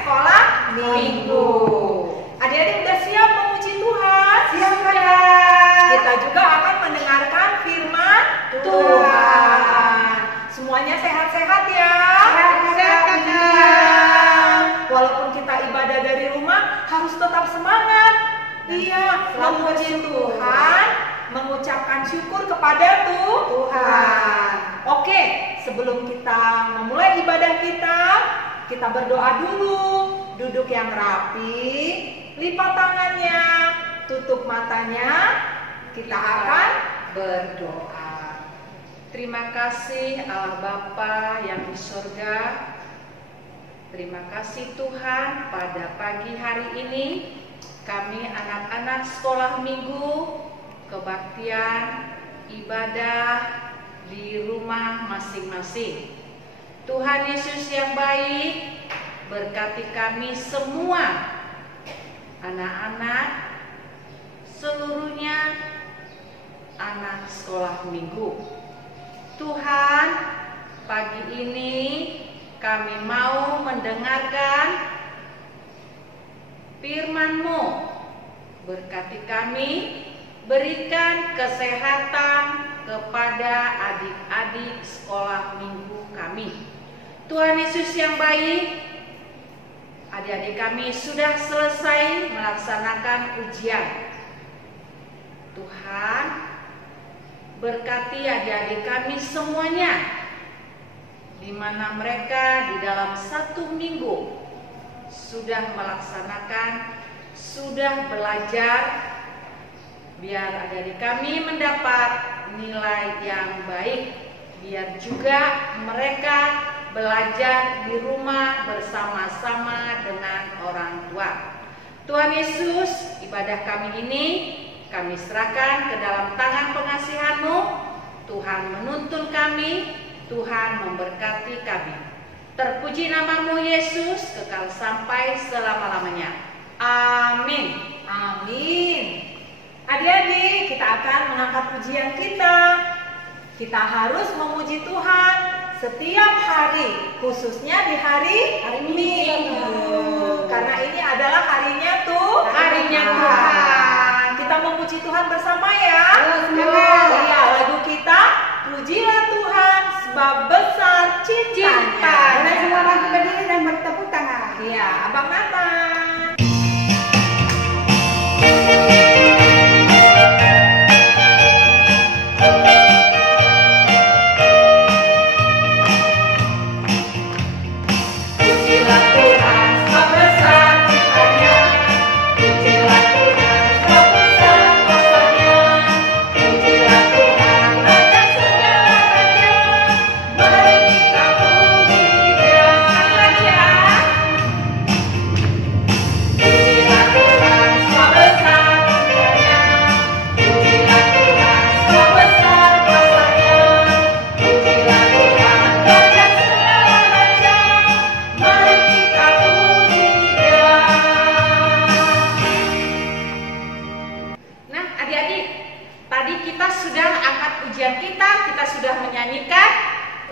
sekolah minggu. Adik-adik udah siap memuji Tuhan? Siap, Kak. Kita juga akan mendengarkan firman Tuhan. Semuanya sehat-sehat ya? Sehat, Kak. Iya. Walaupun kita ibadah dari rumah, harus tetap semangat. Iya, memuji Tuhan, mengucapkan syukur kepada Tuhan. Oke, sebelum kita memulai ibadah kita berdoa dulu. Duduk yang rapi, lipat tangannya, tutup matanya. Kita akan berdoa. Terima kasih Allah Bapa yang di surga. Terima kasih Tuhan, pada pagi hari ini kami anak-anak sekolah minggu kebaktian ibadah di rumah masing-masing. Tuhan Yesus yang baik, berkati kami semua, anak-anak seluruhnya, anak sekolah minggu. Tuhan, pagi ini kami mau mendengarkan firman-Mu. Berkati kami, berikan kesehatan kepada adik-adik sekolah minggu kami. Tuhan Yesus yang baik, adik-adik kami sudah selesai melaksanakan ujian. Tuhan, berkati adik-adik kami semuanya, di mana mereka di dalam 1 minggu sudah melaksanakan, sudah belajar, biar adik-adik kami mendapat nilai yang baik, biar juga mereka belajar di rumah bersama-sama dengan orang tua. Tuhan Yesus, ibadah kami ini kami serahkan ke dalam tangan pengasihan-Mu. Tuhan menuntun kami, Tuhan memberkati kami. Terpuji nama-Mu Yesus, kekal sampai selama-lamanya. Amin. Amin. Adik-adik, kita akan mengangkat pujian kita. Kita harus memuji Tuhan setiap hari, khususnya di hari Minggu. Karena ini adalah harinya Tuhan. Kita memuji Tuhan bersama ya. Iya, lagu kita pujilah Tuhan sebab besar cintanya. Boleh semua bangkit berdiri dan bertepuk tangan. Iya, Abang Nathan.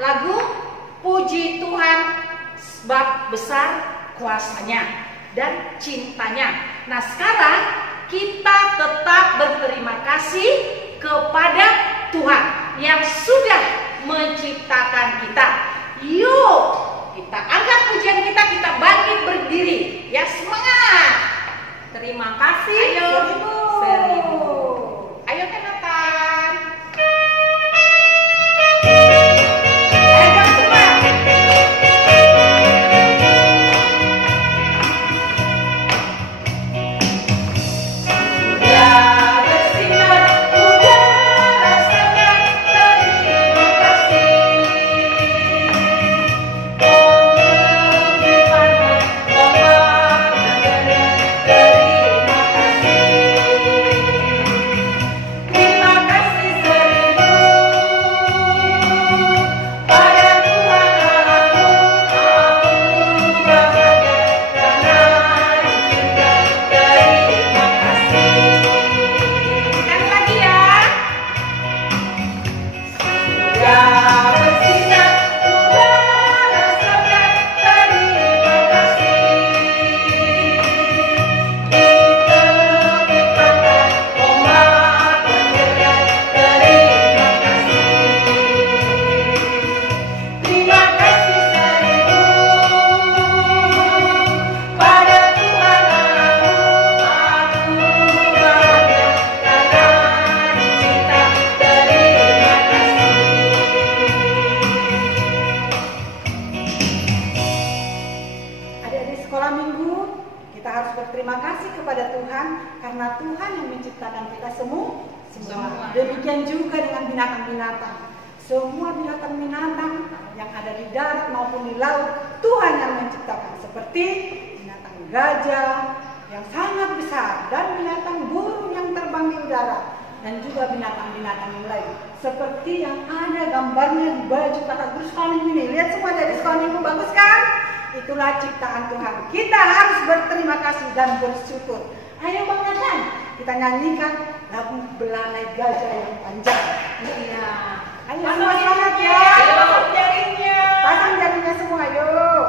Lagu puji Tuhan sebab besar kuasanya dan cintanya. Nah, sekarang kita tetap berterima kasih kepada Tuhan yang sudah menciptakan kita. Yuk, kita angkat pujian kita bangkit berdiri. Ya, semangat. Terima kasih. Ayo, Seribu. Ayo Kak Nathan. Oh itu kita harus berterima kasih kepada Tuhan karena Tuhan yang menciptakan kita semua. Demikian juga dengan binatang-binatang. Semua binatang-binatang yang ada di darat maupun di laut, Tuhan yang menciptakan. Seperti binatang gajah yang sangat besar dan binatang burung yang terbang di udara. Dan juga binatang-binatang yang lain. Seperti yang ada gambarnya di baju kakak guru sekolah minggu ini. Lihat semua dari sekolah minggu, bagus kan? Itulah ciptaan Tuhan. Kita harus berterima kasih dan bersyukur. Ayo Bang Nathan, kita nyanyikan lagu Belalai Gajah yang Panjang. Iya. Ayo semua semangat ya. Ayo pasang jaringnya. Pasang jaringnya semua, yuk.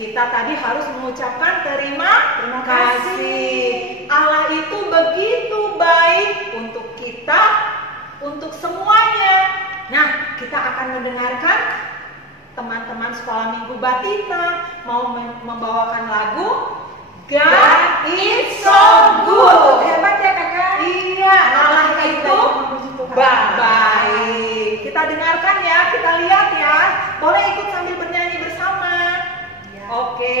Kita tadi harus mengucapkan terima kasih. Allah itu begitu baik untuk kita, untuk semuanya. Nah, kita akan mendengarkan teman-teman sekolah minggu Batita mau membawakan lagu God is so good. Hebat ya kakak. Iya, Allah itu baik. Kita dengarkan ya, kita lihat ya. Boleh ikut sambil bernyanyi bersama. Oke.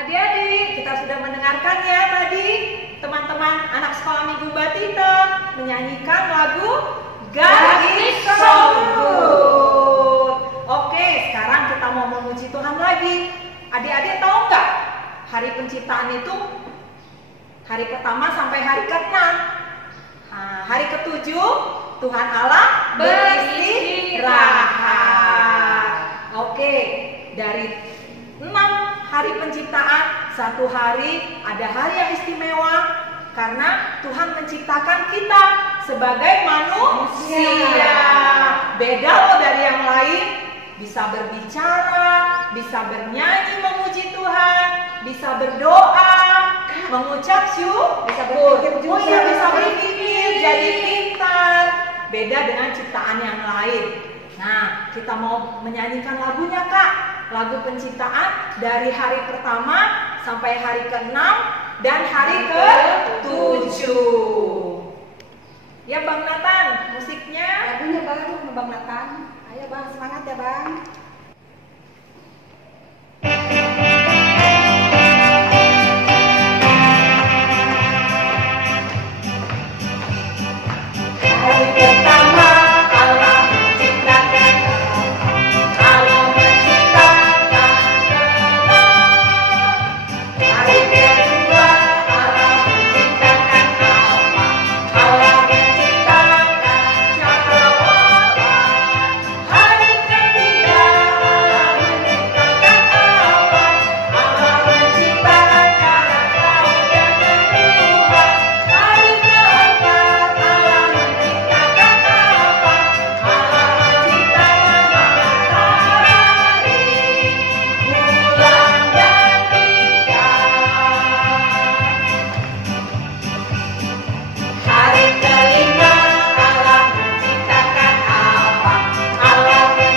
Adik-adik, kita sudah mendengarkan ya tadi teman-teman anak sekolah minggu Batita menyanyikan lagu God is so good. Oke, sekarang kita mau memuji Tuhan lagi. Adik-adik tahu nggak hari penciptaan itu hari pertama sampai hari ke-6. Hari ke-7 Tuhan Allah beristirahat. Oke, dari 6 hari penciptaan, satu hari ada hari yang istimewa, Karena Tuhan menciptakan kita sebagai manusia. Beda loh dari yang lain. Bisa berbicara, bisa bernyanyi memuji Tuhan, bisa berdoa, mengucap syukur. Bisa berpikir, jadi pintar. Beda dengan ciptaan yang lain. Nah, kita mau menyanyikan lagunya, Kak. Lagu penciptaan dari hari pertama sampai hari ke-6 dan hari ke-7. Ya, Bang Nathan, musiknya. Lagunya baru, Bang Nathan. Ayo Bang, semangat ya Bang. Hari pertama Allah menciptakan Allah menciptakan hari kedua Allah menciptakan Allah menciptakan cakrawala. Hari ketiga Allah menciptakan Allah menciptakan laut dan tumbuhan. Hari keempat Allah menciptakan Allah menciptakan matahari, bulan dan bintang. Hari kelima Allah menciptakan Allah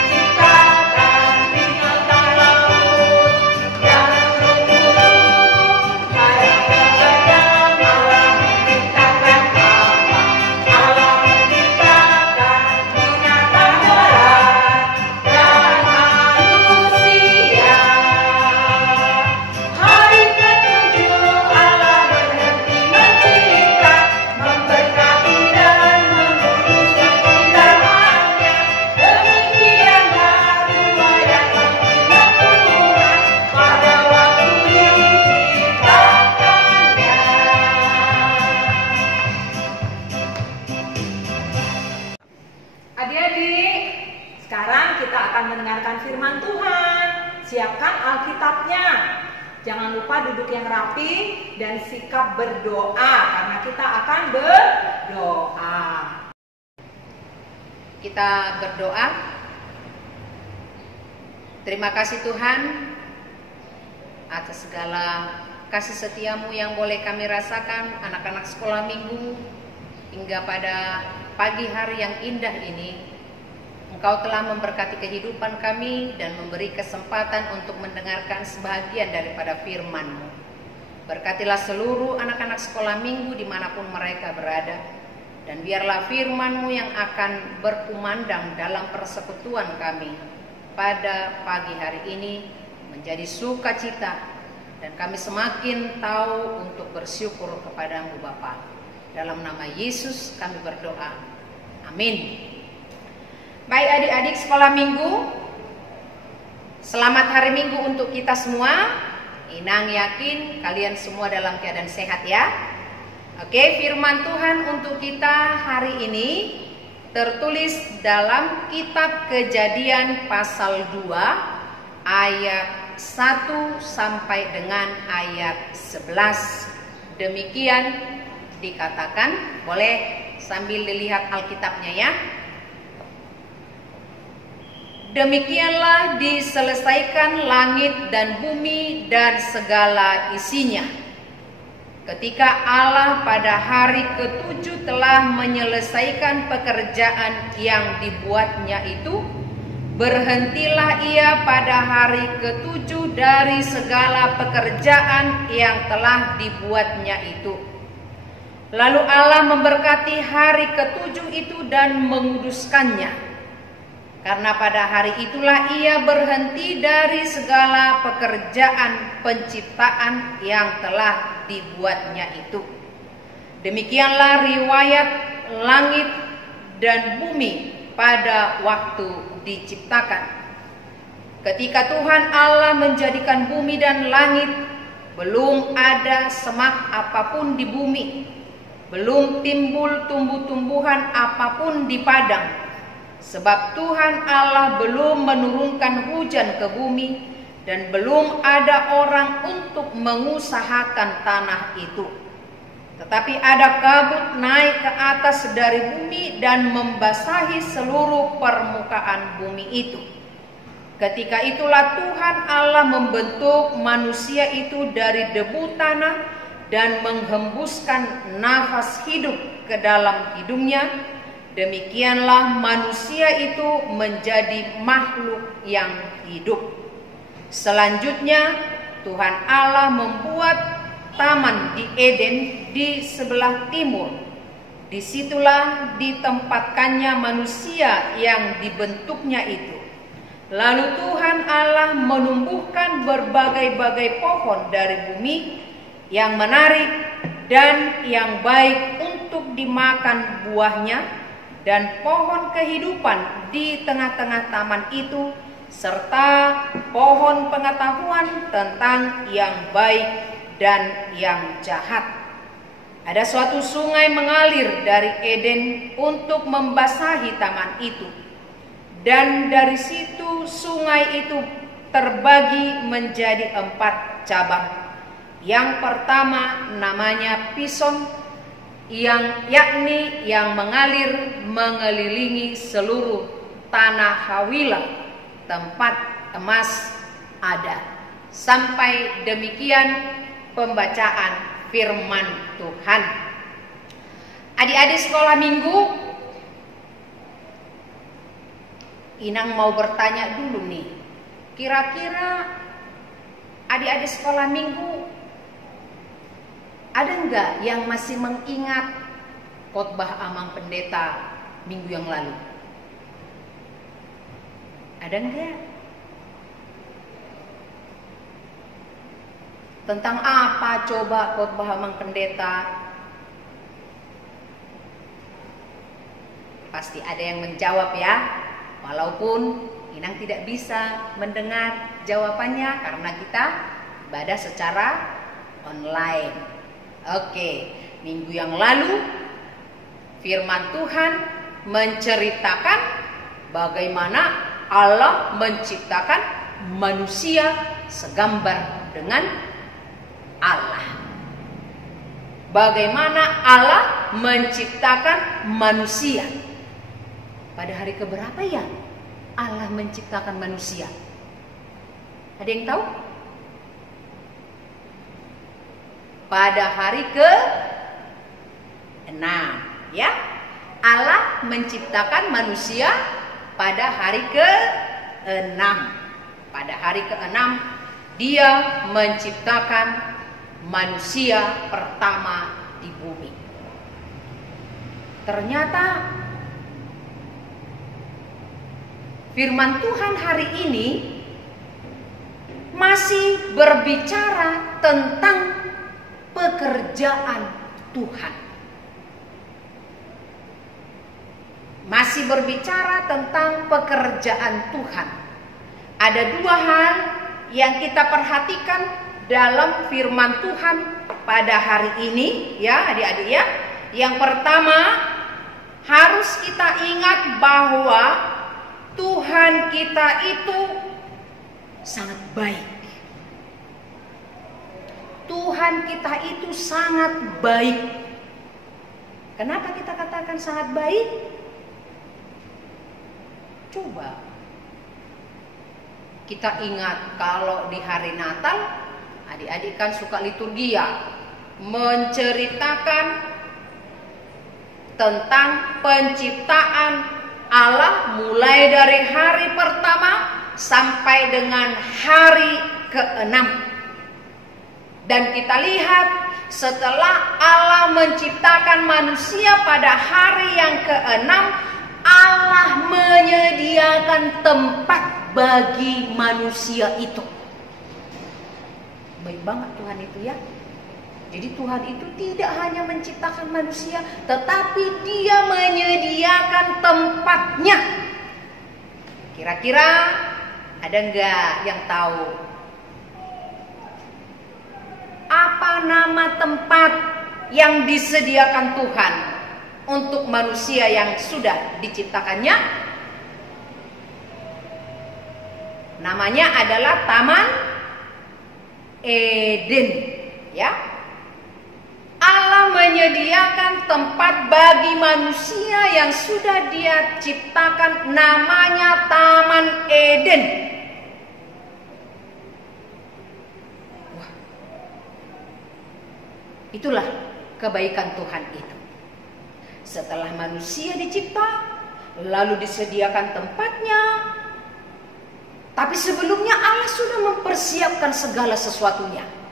menciptakan binatang laut dan burung-burung. Hari keenam Allah menciptakan Allah menciptakan binatang darat dan manusia. Hari ketujuh Allah berhenti mencipta, memberkati dan mengurus penciptaannya. Demikianlah riwayat penghina Tuhan pada waktu diciptakannya. Adik-adik, sekarang kita akan mendengarkan firman Tuhan. Siapkan Alkitabnya. Jangan lupa duduk yang rapi dan sikap berdoa karena kita akan berdoa. Kita berdoa. Terima kasih Tuhan atas segala kasih setiamu yang boleh kami rasakan anak-anak sekolah minggu hingga pada pagi hari yang indah ini. Engkau telah memberkati kehidupan kami dan memberi kesempatan untuk mendengarkan sebahagian daripada firman-Mu. Berkatilah seluruh anak-anak sekolah minggu dimanapun mereka berada. Dan biarlah firman-Mu yang akan berkumandang dalam persekutuan kami pada pagi hari ini menjadi sukacita. Dan kami semakin tahu untuk bersyukur kepadamu Bapa. Dalam nama Yesus kami berdoa. Amin. Baik adik-adik sekolah minggu, selamat hari minggu untuk kita semua. Inang yakin kalian semua dalam keadaan sehat ya. Oke, firman Tuhan untuk kita hari ini tertulis dalam kitab Kejadian pasal 2 ayat 1 sampai dengan ayat 11. Demikian dikatakan, boleh sambil dilihat Alkitabnya ya. Demikianlah diselesaikan langit dan bumi dan segala isinya. Ketika Allah pada hari ke-7 telah menyelesaikan pekerjaan yang dibuatnya itu, berhentilah ia pada hari ke-7 dari segala pekerjaan yang telah dibuatnya itu. Lalu Allah memberkati hari ke-7 itu dan menguduskannya. Karena pada hari itulah ia berhenti dari segala pekerjaan penciptaan yang telah dibuatnya itu. Demikianlah riwayat langit dan bumi pada waktu diciptakan. Ketika Tuhan Allah menjadikan bumi dan langit, belum ada semak apapun di bumi, belum timbul tumbuh-tumbuhan apapun di padang. Sebab Tuhan Allah belum menurunkan hujan ke bumi dan belum ada orang untuk mengusahakan tanah itu. Tetapi ada kabut naik ke atas dari bumi dan membasahi seluruh permukaan bumi itu. Ketika itulah Tuhan Allah membentuk manusia itu dari debu tanah dan menghembuskan nafas hidup ke dalam hidungnya. Demikianlah manusia itu menjadi makhluk yang hidup. Selanjutnya Tuhan Allah membuat taman di Eden di sebelah timur. Disitulah ditempatkannya manusia yang dibentuknya itu. Lalu Tuhan Allah menumbuhkan berbagai-bagai pohon dari bumi yang menarik dan yang baik untuk dimakan buahnya, dan pohon kehidupan di tengah-tengah taman itu, serta pohon pengetahuan tentang yang baik dan yang jahat. Ada suatu sungai mengalir dari Eden untuk membasahi taman itu, dan dari situ sungai itu terbagi menjadi 4 cabang. Yang pertama namanya Pison, yakni yang mengalir mengelilingi seluruh tanah Hawilah, tempat emas ada. Sampai demikian pembacaan firman Tuhan. Adik-adik sekolah minggu, Inang mau bertanya dulu nih. Kira-kira adik-adik sekolah minggu ada enggak yang masih mengingat khotbah Amang Pendeta minggu yang lalu? Ada enggak? Tentang apa coba khotbah Amang Pendeta? Pasti ada yang menjawab ya. Walaupun Inang tidak bisa mendengar jawabannya karena kita ibadah secara online. Oke, minggu yang lalu firman Tuhan menceritakan bagaimana Allah menciptakan manusia segambar dengan Allah. Bagaimana Allah menciptakan manusia. Pada hari keberapa ya Allah menciptakan manusia? Ada yang tahu? Pada hari ke-6 ya. Allah menciptakan manusia pada hari ke-6. Pada hari ke-6 Dia menciptakan manusia pertama di bumi. Ternyata firman Tuhan hari ini masih berbicara tentang pekerjaan Tuhan. Masih berbicara tentang pekerjaan Tuhan. Ada 2 hal yang kita perhatikan dalam firman Tuhan pada hari ini ya adik-adik ya. Yang pertama, harus kita ingat bahwa Tuhan kita itu sangat baik. Tuhan kita itu sangat baik. Kenapa kita katakan sangat baik? Coba kita ingat kalau di hari Natal, adik-adik kan suka liturgia, menceritakan tentang penciptaan Allah mulai dari hari pertama sampai dengan hari ke-6. Dan kita lihat setelah Allah menciptakan manusia pada hari yang ke-6, Allah menyediakan tempat bagi manusia itu. Baik banget Tuhan itu ya. Jadi Tuhan itu tidak hanya menciptakan manusia, tetapi Dia menyediakan tempatnya. Kira-kira ada enggak yang tahu apa nama tempat yang disediakan Tuhan untuk manusia yang sudah diciptakannya? Namanya adalah Taman Eden, ya. Allah Allah menyediakan tempat bagi manusia yang sudah Dia ciptakan, namanya Taman Eden. Wah, itulah kebaikan Tuhan itu. Setelah manusia dicipta, lalu disediakan tempatnya, tapi sebelumnya Allah sudah mempersiapkan segala sesuatunya.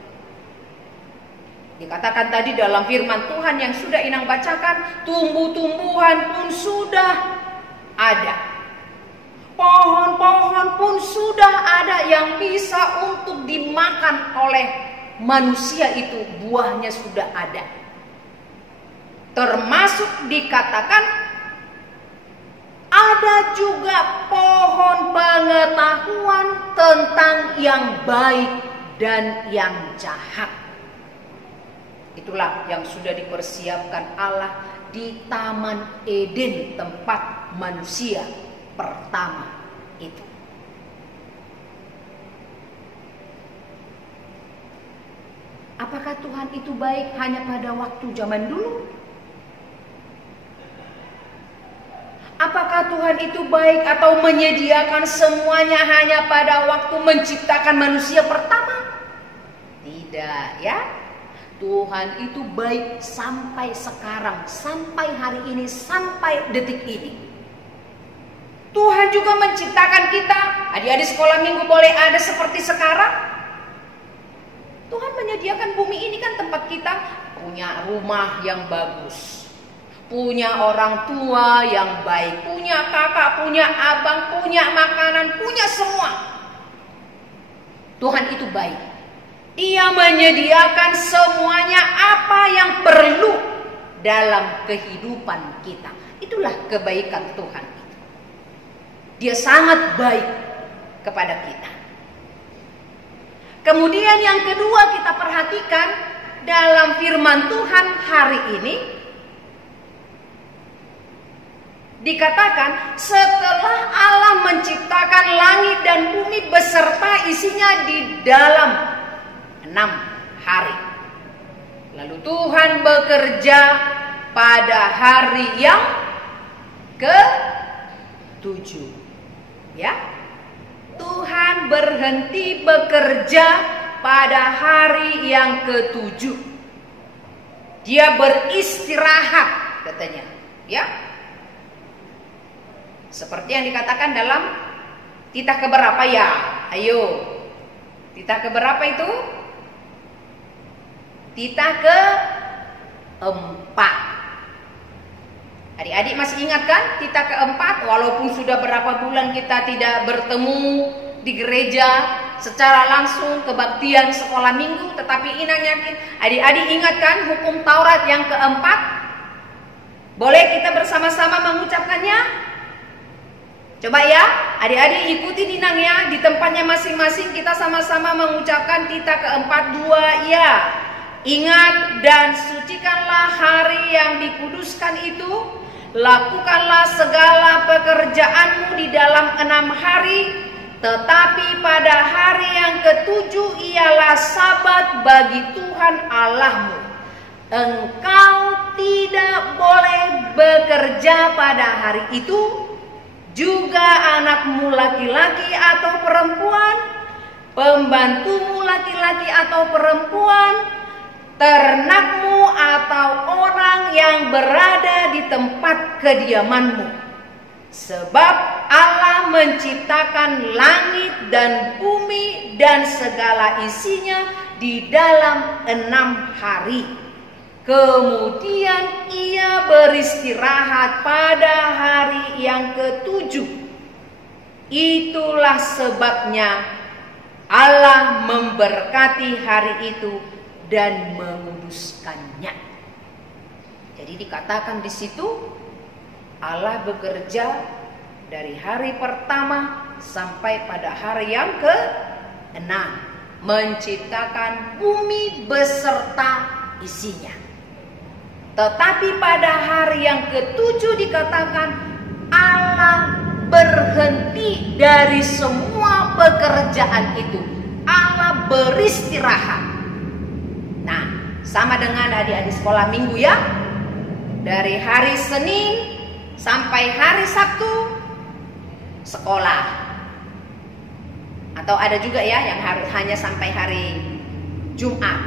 Dikatakan tadi dalam firman Tuhan yang sudah Inang bacakan, tumbuh-tumbuhan pun sudah ada. Pohon-pohon pun sudah ada yang bisa untuk dimakan oleh manusia, itu buahnya sudah ada. Termasuk dikatakan ada juga pohon pengetahuan tentang yang baik dan yang jahat. Itulah yang sudah dipersiapkan Allah di Taman Eden, tempat manusia pertama itu. Apakah Tuhan itu baik hanya pada waktu zaman dulu? Apakah Tuhan itu baik atau menyediakan semuanya hanya pada waktu menciptakan manusia pertama? Tidak, ya. Tuhan itu baik sampai sekarang, sampai hari ini, sampai detik ini. Tuhan juga menciptakan kita. Adik-adik sekolah minggu boleh ada seperti sekarang. Tuhan menyediakan bumi ini kan tempat kita punya rumah yang bagus, punya orang tua yang baik, punya kakak, punya abang, punya makanan, punya semua. Tuhan itu baik. Dia menyediakan semuanya apa yang perlu dalam kehidupan kita. Itulah kebaikan Tuhan itu. Dia sangat baik kepada kita. Kemudian yang kedua kita perhatikan dalam firman Tuhan hari ini. Dikatakan setelah Allah menciptakan langit dan bumi beserta isinya di dalam 6 hari. Lalu Tuhan bekerja pada hari yang ke-7. Ya. Tuhan berhenti bekerja pada hari yang ke-7. Dia beristirahat katanya, ya. Seperti yang dikatakan dalam titah keberapa ya? Ayo. Titah keberapa itu? Titah ke-4. Adik-adik masih ingat kan titah ke-4? Walaupun sudah berapa bulan kita tidak bertemu di gereja secara langsung kebaktian sekolah minggu, tetapi Inang yakin adik-adik ingat kan hukum Taurat yang ke-4? Boleh kita bersama-sama mengucapkannya? Coba ya, adik-adik ikuti Inang ya, di tempatnya masing-masing kita sama-sama mengucapkan titah ke-4 2 ya. Ingat dan sucikanlah hari yang dikuduskan itu, lakukanlah segala pekerjaanmu di dalam 6 hari, tetapi pada hari yang ke-7 ialah Sabat bagi Tuhan Allahmu. Engkau tidak boleh bekerja pada hari itu, juga anakmu laki-laki atau perempuan, pembantumu laki-laki atau perempuan, ternakmu atau orang yang berada di tempat kediamanmu. Sebab Allah menciptakan langit dan bumi dan segala isinya di dalam 6 hari. Kemudian Ia beristirahat pada hari yang ke-7. Itulah sebabnya Allah memberkati hari itu dan menguduskannya. Jadi dikatakan di situ Allah bekerja dari hari pertama sampai pada hari yang ke-6, menciptakan bumi beserta isinya. Tetapi pada hari yang ke-7 dikatakan Allah berhenti dari semua pekerjaan itu. Allah beristirahat. Nah, sama dengan adik-adik sekolah minggu ya. Dari hari Senin sampai hari Sabtu sekolah. Atau ada juga ya yang hanya sampai hari Jumat.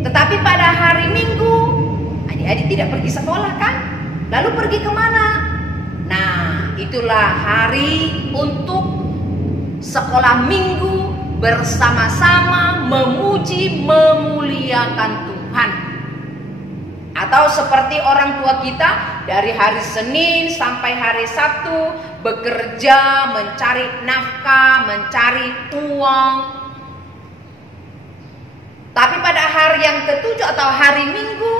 Tetapi pada hari Minggu adik-adik tidak pergi sekolah kan? Lalu pergi kemana? Nah, itulah hari untuk sekolah minggu bersama-sama memuji, memuliakan Tuhan. Atau seperti orang tua kita, dari hari Senin sampai hari Sabtu bekerja, mencari nafkah, mencari uang. Tapi pada hari yang ketujuh atau hari Minggu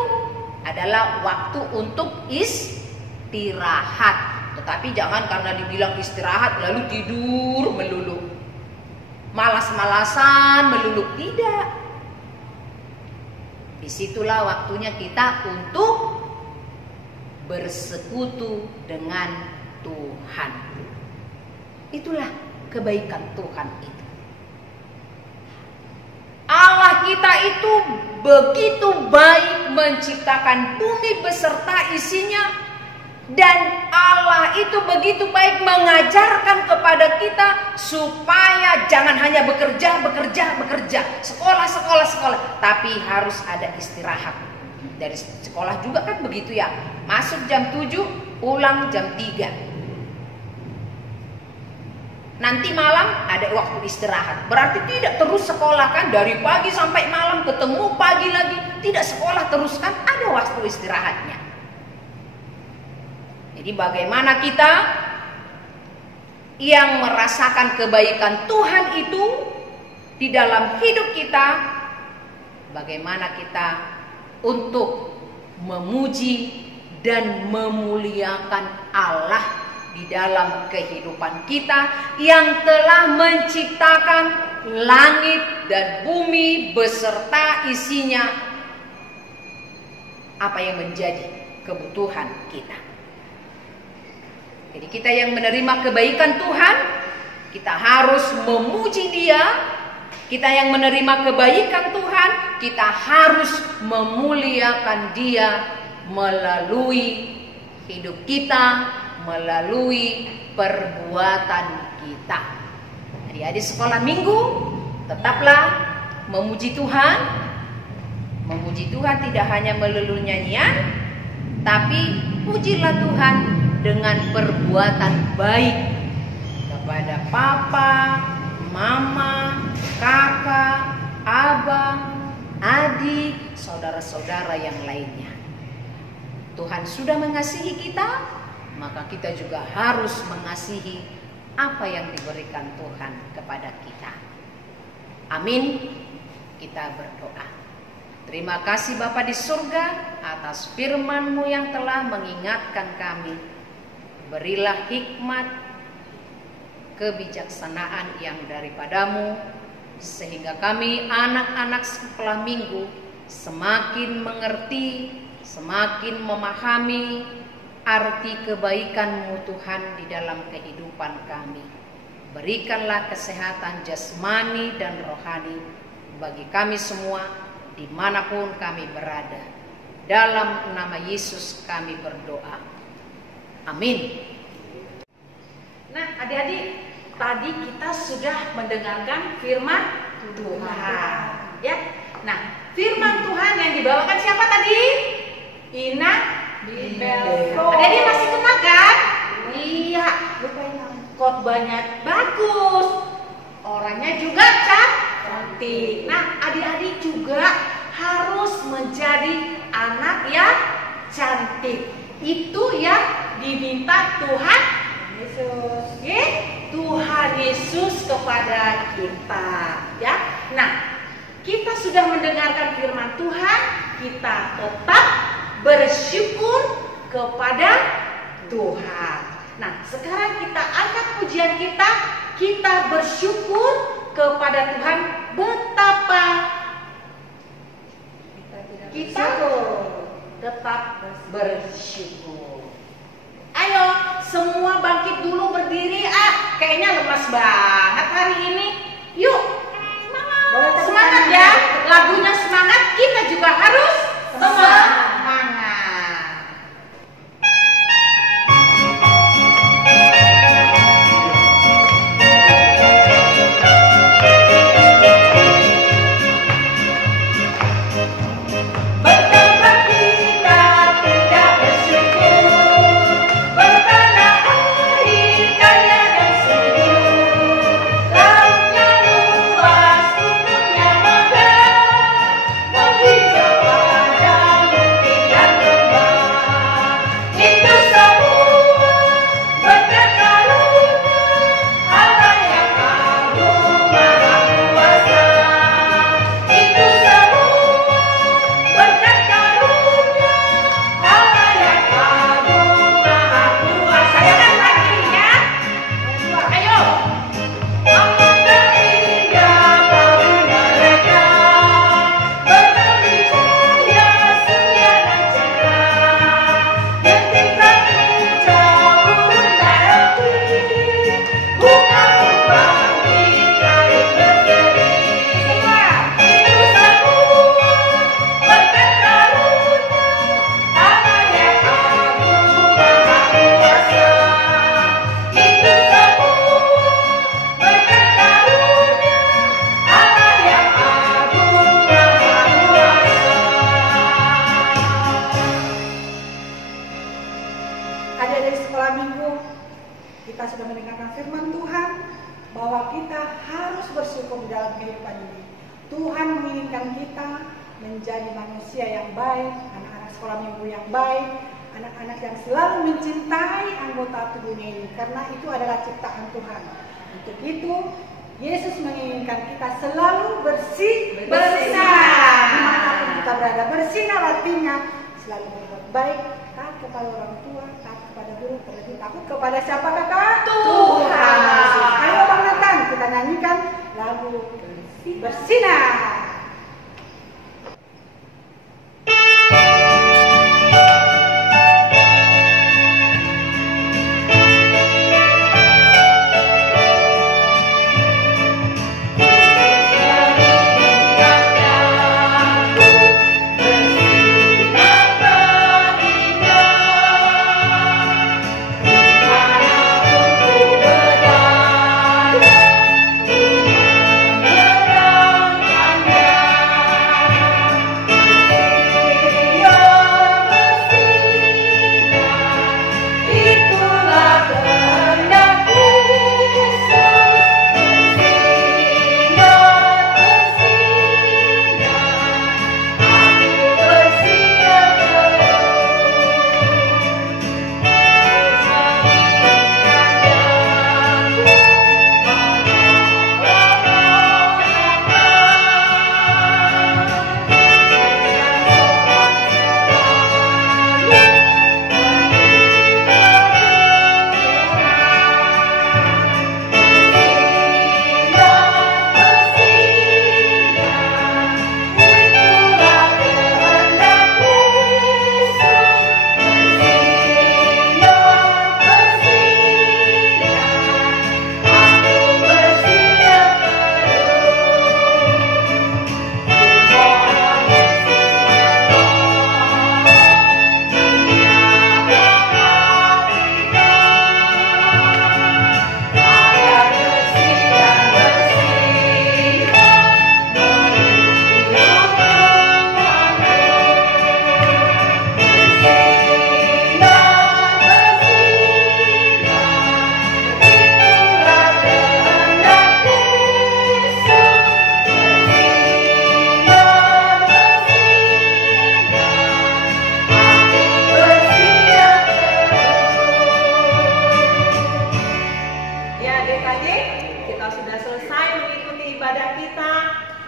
adalah waktu untuk istirahat. Tetapi jangan karena dibilang istirahat lalu tidur melulu, malas-malasan melulu, tidak. Disitulah waktunya kita untuk bersekutu dengan Tuhan. Itulah kebaikan Tuhan itu. Allah kita itu begitu baik menciptakan bumi beserta isinya. Dan Allah itu begitu baik mengajarkan kepada kita supaya jangan hanya bekerja, sekolah, tapi harus ada istirahat. Dari sekolah juga kan begitu ya, masuk jam 7, pulang jam 3. Nanti malam ada waktu istirahat. Berarti tidak terus sekolah kan, dari pagi sampai malam, ketemu pagi lagi, tidak sekolah terus kan, ada waktu istirahatnya. Jadi bagaimana kita yang merasakan kebaikan Tuhan itu di dalam hidup kita, bagaimana kita untuk memuji dan memuliakan Allah di dalam kehidupan kita yang telah menciptakan langit dan bumi beserta isinya, apa yang menjadi kebutuhan kita. Jadi kita yang menerima kebaikan Tuhan, kita harus memuji Dia. Kita yang menerima kebaikan Tuhan, kita harus memuliakan Dia melalui hidup kita, melalui perbuatan kita. Adik-adik sekolah minggu, tetaplah memuji Tuhan. Memuji Tuhan tidak hanya melalui nyanyian, tapi pujilah Tuhan dengan perbuatan baik kepada papa, mama, kakak, abang, adik, saudara-saudara yang lainnya. Tuhan sudah mengasihi kita, maka kita juga harus mengasihi apa yang diberikan Tuhan kepada kita. Amin. Kita berdoa. Terima kasih Bapa di surga atas firman-Mu yang telah mengingatkan kami. Berilah hikmat, kebijaksanaan yang daripada-Mu, sehingga kami anak-anak sekolah minggu semakin mengerti, semakin memahami arti kebaikan-Mu Tuhan di dalam kehidupan kami. Berikanlah kesehatan jasmani dan rohani bagi kami semua dimanapun kami berada. Dalam nama Yesus kami berdoa. Amin. Nah, adik-adik, tadi kita sudah mendengarkan firman Tuhan, ya. Nah, firman Tuhan yang dibawakan siapa tadi? Ina Bibelko. Adik-adik masih kenal kan? Iya. Khotbahnya bagus, orangnya juga cantik. Nah, adik-adik juga harus menjadi anak yang cantik. Itu yang diminta Tuhan Yesus, ya? Tuhan Yesus kepada kita, ya. Nah, kita sudah mendengarkan firman Tuhan, kita tetap bersyukur kepada Tuhan. Nah, sekarang kita angkat pujian kita bersyukur kepada Tuhan. Betapa kita tetap bersyukur. Ayo, semua bangkit dulu, berdiri. Kayaknya lemas banget hari ini. Yuk, semangat ya. lagunya semangat, kita juga harus semangat. Adik-adik sekolah minggu, kita sudah mendengarkan firman Tuhan bahwa kita harus bersyukur di dalam kehidupan ini. Tuhan menginginkan kita menjadi manusia yang baik, anak-anak sekolah minggu yang baik, anak-anak yang selalu mencintai anggota tubuhnya ini, karena itu adalah ciptaan Tuhan. Untuk itu, Yesus menginginkan kita selalu bersinar. Dimanapun kita berada, bersinar artinya selalu berbuat baik, taat kepada orang tua, taat kepada guru, terlebih takut kepada siapa kakak? Tuhan. Ayo Bang Nathan, kita nyanyikan lagu Bersinar.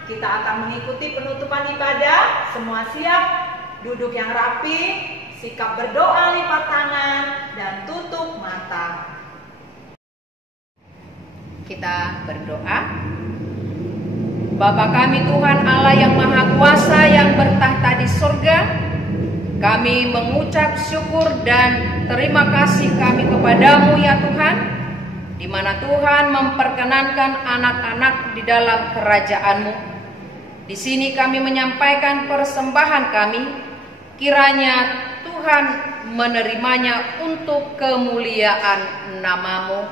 Kita akan mengikuti penutupan ibadah. Semua siap? Duduk yang rapi, sikap berdoa lipat tangan, dan tutup mata. Kita berdoa. Bapa kami Tuhan Allah yang Maha Kuasa yang bertahta di surga, kami mengucap syukur dan terima kasih kami kepadamu ya Tuhan, di mana Tuhan memperkenankan anak-anak di dalam kerajaan-Mu. Di sini kami menyampaikan persembahan kami, kiranya Tuhan menerimanya untuk kemuliaan nama-Mu.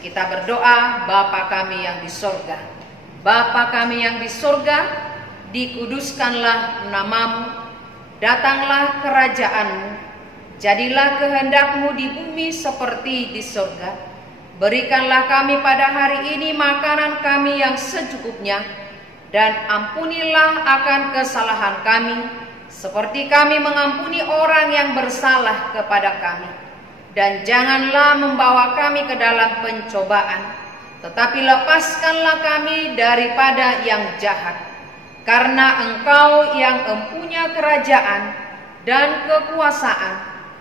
Kita berdoa, Bapa kami yang di sorga. Bapa kami yang di sorga, dikuduskanlah nama-Mu, datanglah kerajaan-Mu, jadilah kehendak-Mu di bumi seperti di sorga. Berikanlah kami pada hari ini makanan kami yang secukupnya, dan ampunilah akan kesalahan kami, seperti kami mengampuni orang yang bersalah kepada kami. Dan janganlah membawa kami ke dalam pencobaan, tetapi lepaskanlah kami daripada yang jahat. Karena Engkau yang empunya kerajaan dan kekuasaan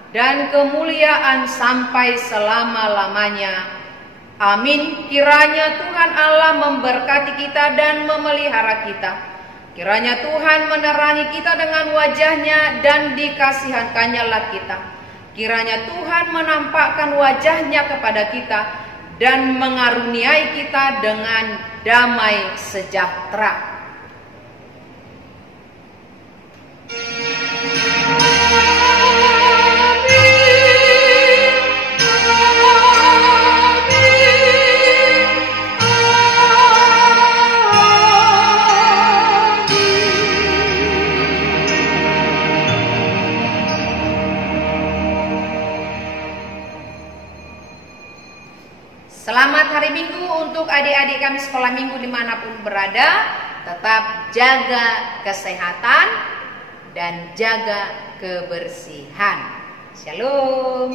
dan kemuliaan sampai selama-lamanya. Amin. Kiranya Tuhan Allah memberkati kita dan memelihara kita. Kiranya Tuhan menerangi kita dengan wajah-Nya dan dikasihankannya kita. Kiranya Tuhan menampakkan wajah-Nya kepada kita dan mengaruniai kita dengan damai sejahtera. Selamat hari Minggu untuk adik-adik kami sekolah minggu dimanapun berada. Tetap jaga kesehatan dan jaga kebersihan. Shalom.